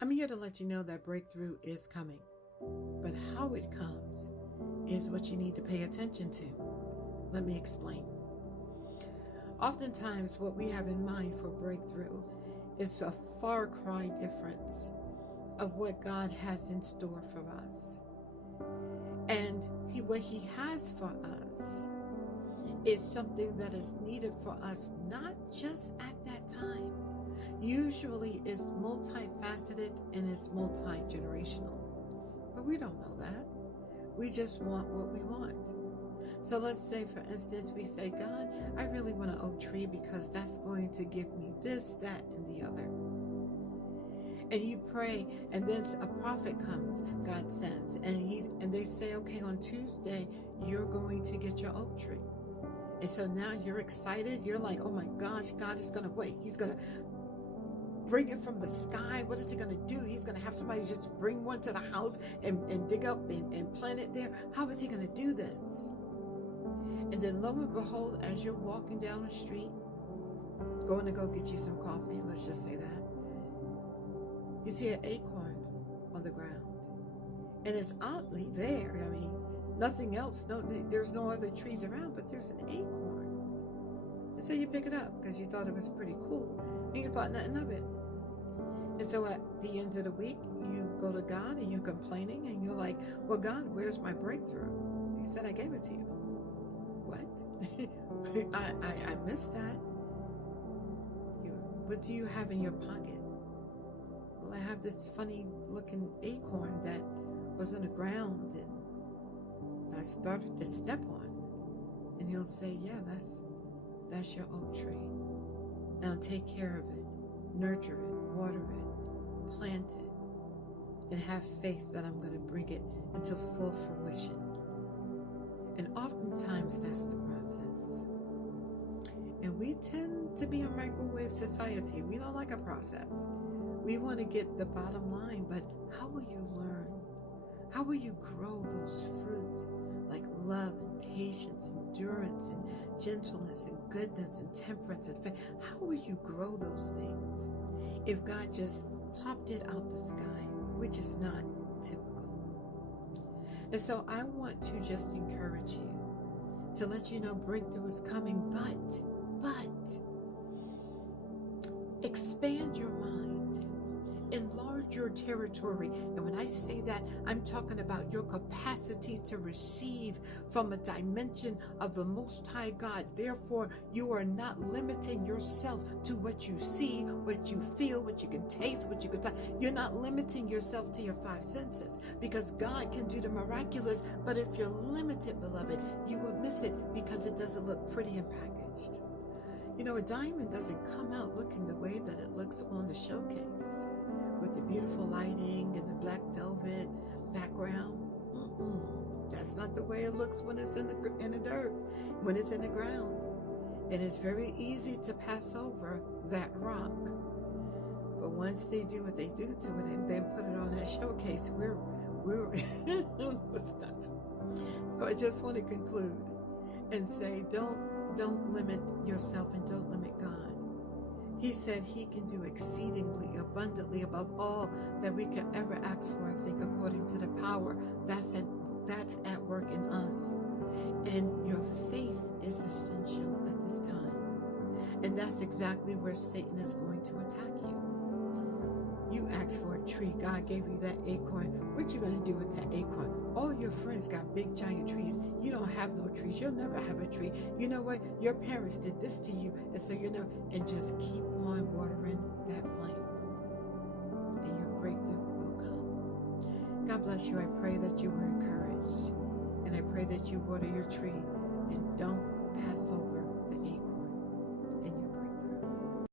I'm here to let you know that breakthrough is coming, but how it comes is what you need to pay attention to. Let me explain. Oftentimes, what we have in mind for breakthrough is a far cry difference of what God has in store for us. And what He has for us is something that is needed for us, not just at that time. Usually it's multifaceted and it's multi-generational. But we don't know that. We just want what we want. So let's say, for instance, we say, God, I really want an oak tree because that's going to give me this, that, and the other. And you pray, and then a prophet comes, God sends, and they say, okay, on Tuesday, you're going to get your oak tree. And so now you're excited. You're like, oh my gosh, God is going to wait. He's going to bring it from the sky. What is He going to do? He's going to have somebody just bring one to the house and dig up and plant it there. How is He going to do this? And then lo and behold, as you're walking down the street, going to go get you some coffee, let's just say that, you see an acorn on the ground. And it's oddly there. I mean, nothing else. There's no other trees around, but there's an acorn. And so you pick it up because you thought it was pretty cool. And you thought nothing of it. And so at the end of the week, you go to God and you're complaining and you're like, well, God, where's my breakthrough? He said, I gave it to you. What? I missed that. What do you have in your pocket? Well, I have this funny looking acorn that was on the ground and I started to step on. And He'll say, yeah, that's your oak tree. Now take care of it, nurture it, water it, plant it, and have faith that I'm going to bring it into full fruition. And oftentimes that's the process. And we tend to be a microwave society. We don't like a process. We want to get the bottom line, but how will you learn? How will you grow those fruit like love and patience, endurance and gentleness and goodness and temperance and faith? How will you grow those things if God just plopped it out the sky, which is not typical? And so I want to just encourage you to let you know breakthrough is coming, but expand your mind, enlarge your territory. And when I say that, I'm talking about your capacity to receive from a dimension of the Most High God. Therefore, you are not limiting yourself to what you see, what you feel, what you can taste, what you can touch. You're not limiting yourself to your five senses, because God can do the miraculous. But if you're limited, beloved, you will miss it because it doesn't look pretty and packaged. You know, a diamond doesn't come out looking the way that it looks on the showcase, with the beautiful lighting and the black velvet background. That's not the way it looks when it's in the dirt, when it's in the ground. And it's very easy to pass over that rock. But once they do what they do to it and then put it on that showcase, we're So I just want to conclude and say, don't limit yourself and don't limit God. He said He can do exceedingly abundantly above all that we could ever ask for, I think, according to the power that's at work in us. And your faith is essential at this time. And that's exactly where Satan is going to attack you. You asked for a tree. God gave you that acorn. What you going to do with that acorn? All your friends got big giant trees. You don't have no trees. You'll never have a tree. You know what? Your parents did this to you. And so and just keep on watering that plant. And your breakthrough will come. God bless you. I pray that you were encouraged. And I pray that you water your tree and don't pass over